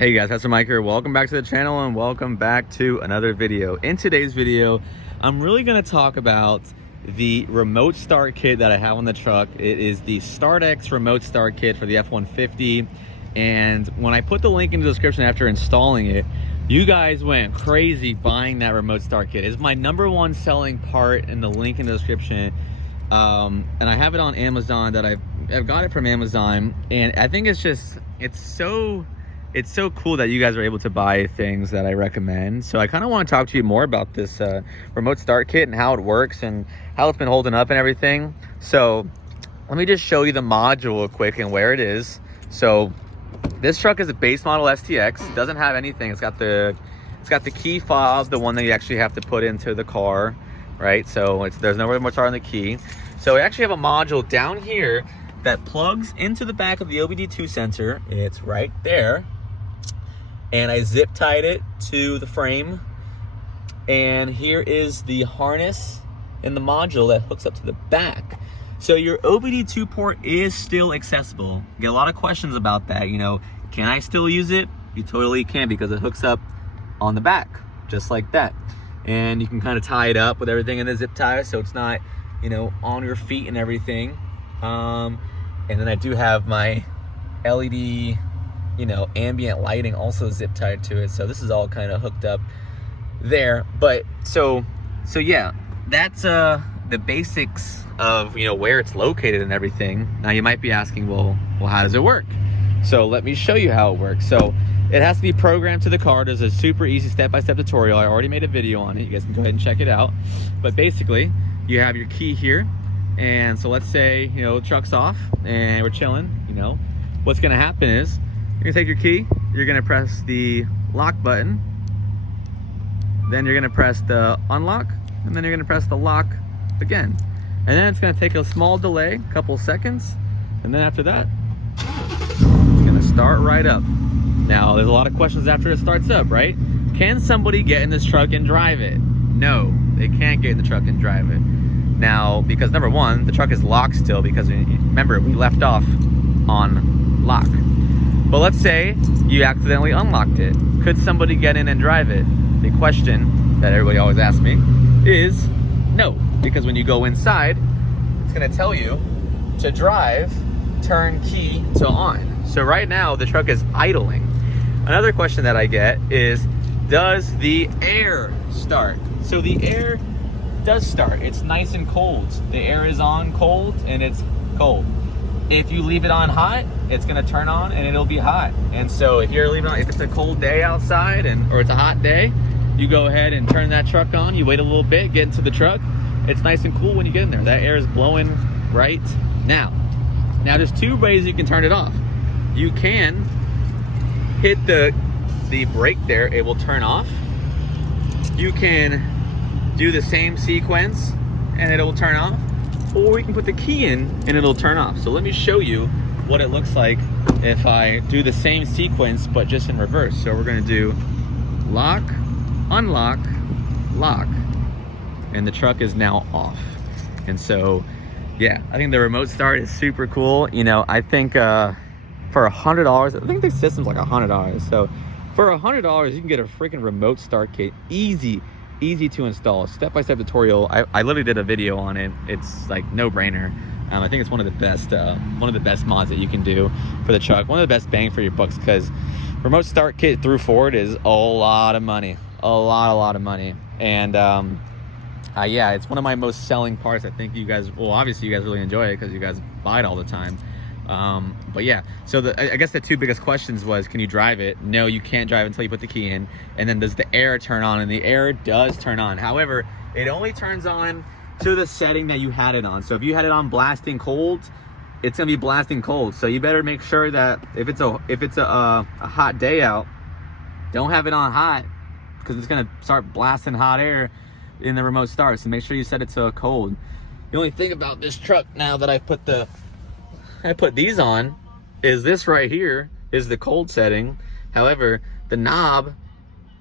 Hey guys, that's Mike here. Welcome back to the channel and welcome back to another video. In today's video, I'm really going to talk about the remote start kit that I have on the truck. It is the StartX remote start kit for the F150. And when I put the link in the description after installing it, you guys went crazy buying that remote start kit. It's my #1 selling part in the link in the description. And I have it on Amazon. That I've got it from Amazon, and I think it's so cool that you guys are able to buy things that I recommend. So I kind of want to talk to you more about this remote start kit and how it works and how it's been holding up and everything. So let me just show you the module quick and where it is. So this truck is a base model STX. It doesn't have anything. It's got the key fob, the one that you actually have to put into the car, right? So there's no remote start on the key. So we actually have a module down here that plugs into the back of the OBD2 sensor. It's right there. And I zip tied it to the frame. And here is the harness in the module that hooks up to the back. So your OBD2 port is still accessible. You get a lot of questions about that. You know, can I still use it? You totally can, because it hooks up on the back, just like that. And you can kind of tie it up with everything in the zip tie, so it's not, you know, on your feet and everything. And then I do have my LED, you know, ambient lighting also zip tied to it. So this is all kind of hooked up there. But so yeah, that's the basics of, you know, where it's located and everything. Now you might be asking, well, how does it work? So let me show you how it works. So it has to be programmed to the car. There's a super easy step-by-step tutorial. I already made a video on it. You guys can go ahead and check it out. But basically, you have your key here. And so let's say, you know, the truck's off and we're chilling, you know. What's gonna happen is, you're gonna take your key, you're gonna press the lock button, then you're gonna press the unlock, and then you're gonna press the lock again. And then it's gonna take a small delay, a couple seconds, and then after that, it's gonna start right up. Now, there's a lot of questions after it starts up, right? Can somebody get in this truck and drive it? No, they can't get in the truck and drive it. Now, because #1, the truck is locked still, because remember, we left off on lock. But let's say you accidentally unlocked it. Could somebody get in and drive it? The question that everybody always asks me is no, because when you go inside, it's gonna tell you to drive, turn key to on. So right now, the truck is idling. Another question that I get is, does the air start? So the air does start. It's nice and cold. The air is on cold and it's cold. If you leave it on hot, it's gonna turn on and it'll be hot. And so if you're leaving on, if it's a cold day outside or it's a hot day, you go ahead and turn that truck on. You wait a little bit, get into the truck. It's nice and cool when you get in there. That air is blowing right now. Now there's two ways you can turn it off. You can hit the brake there, it will turn off. You can do the same sequence and it will turn off, or you can put the key in and it'll turn off. So let me show you what it looks like if I do the same sequence but just in reverse. So we're gonna do lock, unlock, lock, and the truck is now off. And so yeah, I think the remote start is super cool. You know, I think for $100, I think the system's like $100. So for $100 you can get a freaking remote start kit. Easy to install, step-by-step tutorial. I literally did a video on it. It's like no-brainer. I think it's one of the best mods that you can do for the truck. One of the best bang for your bucks, because remote start kit through Ford is a lot of money, a lot of money. And yeah, it's one of my most selling parts. I think you guys, well, obviously you guys really enjoy it because you guys buy it all the time. But yeah, so I guess the two biggest questions was, can you drive it? No, you can't drive until you put the key in. And then does the air turn on? And the air does turn on. However, it only turns on to the setting that you had it on. So if you had it on blasting cold, it's gonna be blasting cold. So you better make sure that if it's a hot day out, don't have it on hot, because it's gonna start blasting hot air in the remote start. So make sure you set it to a cold. The only thing about this truck now that I put these on is this right here is the cold setting. However, the knob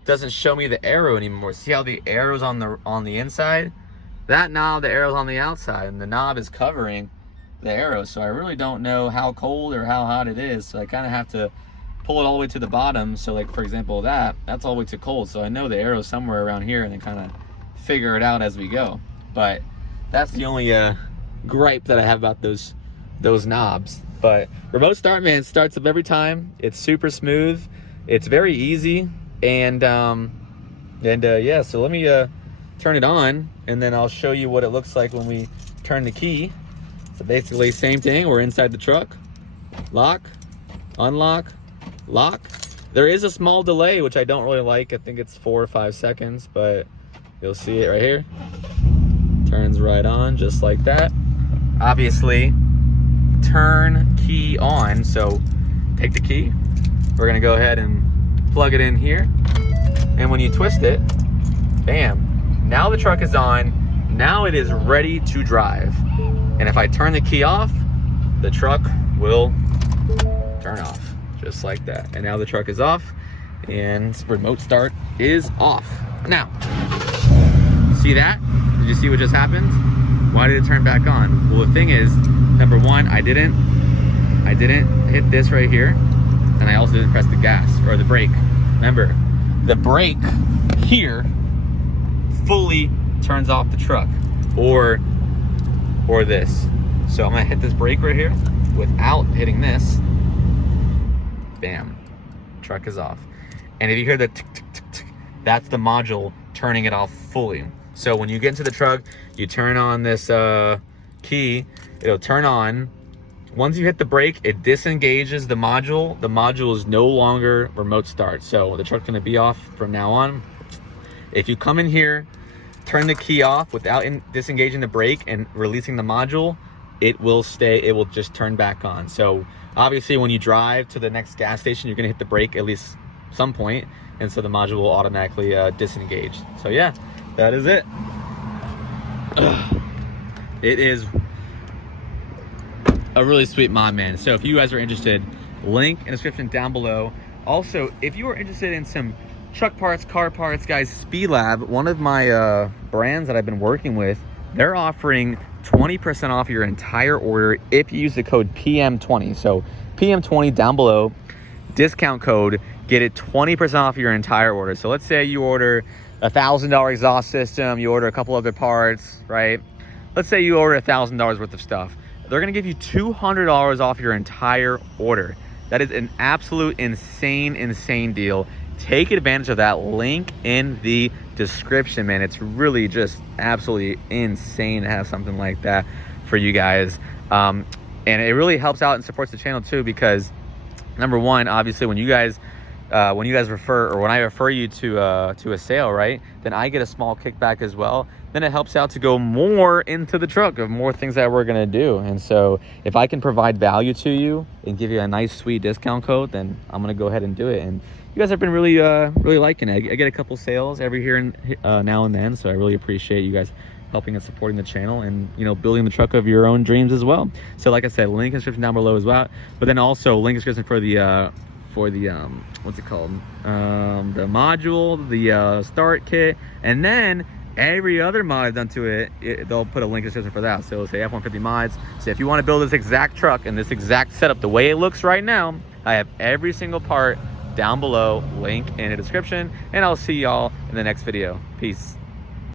doesn't show me the arrow anymore. See how the arrow's on the inside? That knob, the arrow's on the outside, and the knob is covering the arrow. So I really don't know how cold or how hot it is. So I kind of have to pull it all the way to the bottom. So like, for example, that's all the way to cold. So I know the arrow's somewhere around here, and then kind of figure it out as we go. But that's the only gripe that I have about those knobs. But remote start, man, starts up every time. It's super smooth. It's very easy. And yeah, so let me turn it on, and then I'll show you what it looks like when we turn the key. So basically same thing, we're inside the truck. Lock, unlock, lock. There is a small delay, which I don't really like. I think it's 4 or 5 seconds, but you'll see it right here. Turns right on, just like that. Obviously, turn key on. So take the key. We're gonna go ahead and plug it in here. And when you twist it, bam, now the truck is on. Now it is ready to drive. And if I turn the key off, the truck will turn off, just like that. And now the truck is off, and remote start is off. Now, see that? Did you see what just happened? Why did it turn back on? Well, the thing is, number one, I didn't hit this right here, and I also didn't press the gas or the brake. Remember, the brake here fully turns off the truck, or this. So I'm gonna hit this brake right here without hitting this. Bam, truck is off. And if you hear the tick, tick, tick, tick, that's the module turning it off fully. So when you get into the truck, you turn on this key, it'll turn on. Once you hit the brake, it disengages the module. The module is no longer remote start. So the truck's gonna be off from now on. If you come in here, turn the key off without disengaging the brake and releasing the module, it will stay, it will just turn back on. So obviously when you drive to the next gas station, you're gonna hit the brake at least some point, and so the module will automatically disengage. So yeah, that is it. It is a really sweet mod, man. So if you guys are interested, link in the description down below. Also, if you are interested in some truck parts, car parts, guys, Speed Lab, one of my brands that I've been working with, they're offering 20% off your entire order if you use the code PM20. So PM20 down below, discount code, get it 20% off your entire order. So let's say you order $1,000 exhaust system, you order a couple other parts, right? Let's say you order $1,000 worth of stuff. They're gonna give you $200 off your entire order. That is an absolute insane deal. Take advantage of that link in the description, man. It's really just absolutely insane to have something like that for you guys. And it really helps out and supports the channel too, because number one, obviously when you guys refer, or when I refer you to a sale, right, then I get a small kickback as well. Then it helps out to go more into the truck of more things that we're gonna do. And so if I can provide value to you and give you a nice sweet discount code, then I'm gonna go ahead and do it. And you guys have been really liking it. I get a couple sales every here and now and then, so I really appreciate you guys helping and supporting the channel, and building the truck of your own dreams as well. So like I said, link in the description down below as well. But then also link in the description for the what's it called, the module, the start kit, and then every other mod I've done to it, they'll put a link in the description for that. So it'll say F150 Mods. So if you want to build this exact truck and this exact setup the way it looks right now, I have every single part down below, link in the description, and I'll see y'all in the next video. Peace.